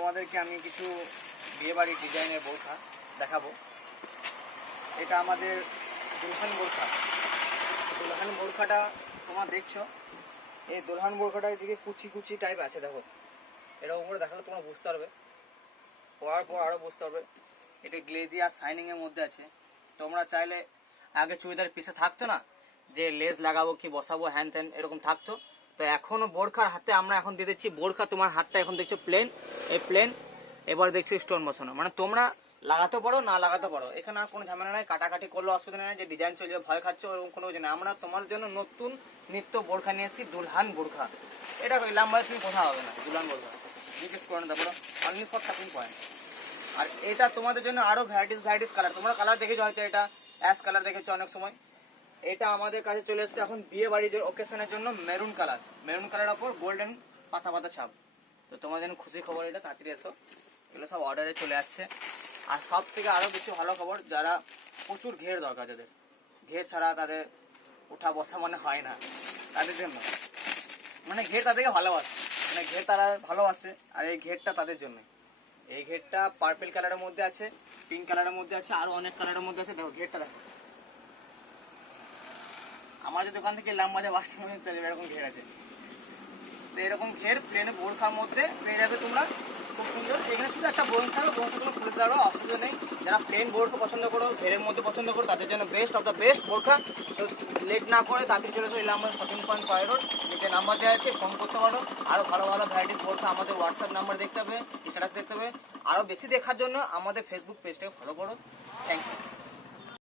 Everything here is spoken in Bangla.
তোমাদেরকে আমি কিছু বিয়েবাড়ির ডিজাইনের বোরখা দেখাবো। এটা আমাদের দুলহান বোরখা। দুলহান বোরখাটা তোমরা দেখছো, এই দুলহান বোরখাটার দিকে কুচি কুচি টাইপ আছে, দেখো এরকম করে দেখালে তোমরা বুঝতে পারবে, পরার পর আরও বুঝতে পারবে। এটা গ্লেজি আর শাইনিংয়ের মধ্যে আছে। তোমরা চাইলে আগে চুড়িদার পিসে থাকতো না যে লেস লাগাবো কি বসাবো হ্যান ত্যান এরকম থাকতো, তো এখনও বোরখার হাতে আমরা এখন দিয়ে দিচ্ছি বোরখা। তোমার হাতটা এখন দেখছো প্লেন, এই প্লেন, এবার দেখছো স্টোন বসানো, মানে তোমরা লাগাতে পারো না লাগাতে পারো, এখানে আর কোনো ঝামেলা নাই। কাটাকাটি করলে অসুবিধা নেই, যে ডিজাইন চলে যাবে ভয় খাচ্ছ ওরকম কোনো কিছু নেই। আমরা তোমার জন্য নতুন নিত্য বোরখা নিয়ে এসেছি, দুলহান বোরখা। এটা লাম্বায় তুমি কোথাও হবে না, দুলহান বোরখা জিজ্ঞেস করে না তারপরে অনলি ফর 13 পয়েন্ট। আর এটা তোমাদের জন্য আরও ভ্যারাইটিস কালার, তোমরা কালার দেখেছো হয়তো, এটা অ্যাশ কালার দেখেছো অনেক সময়। এটা আমাদের কাছে চলে এসেছে এখন বিয়ে বাড়ির ওকেশনের জন্য মেরুন কালার, মেরুন কালারের ওপর গোল্ডেন পাতা পাতা ছাপ। তো তোমাদের জন্য খুশি খবর, এটা তাড়াতাড়ি এসো, এগুলো সব অর্ডারে চলে যাচ্ছে। আর সব থেকে আরও কিছু ভালো খবর, যারা প্রচুর ঘের দরকার, যাদের ঘের ছাড়া তাদের ওঠা বসা মানে হয় না, তাদের জন্য মানে ঘের তাদেরকে ভালোবাসে, মানে ঘের তারা ভালোবাসে, আর এই ঘেরটা তাদের জন্য। এই ঘেরটা পার্পেল কালারের মধ্যে আছে, পিঙ্ক কালারের মধ্যে আছে, আরও অনেক কালারের মধ্যে আছে। দেখো ঘেরটা দেখো, আমাদের দোকান থেকে লাম্বাজে বাস স্ট্যান্ড চলে যাবে এরকম ঘের আছে। তো এরকম ঘের প্লেনে বোরখার মধ্যে পেয়ে যাবে তোমরা, খুব সুন্দর। এখানে শুধু একটা বোন থাকবে, বোনটা তোমরা খুলে দিতে পারো, অসুবিধা নেই। যারা প্লেন বোরখা পছন্দ করো, ঘেরের মধ্যে পছন্দ করো, তাদের জন্য বেস্ট অফ দ্য বেস্ট বোরখা। তো লেট না করে তাড়াতাড়ি চলে এসো, এলাম আমাদের 17.5 রোড, নিচে নাম্বার দেওয়া আছে, ফোন করতে পারো। আরও ভালো ভালো ভ্যারাইটিস বোরখা আমাদের হোয়াটসঅ্যাপ নাম্বার দেখতে হবে, স্ট্যাটাস দেখতে হবে। আরও বেশি দেখার জন্য আমাদের ফেসবুক পেজটাকে ফলো করো। Thank you.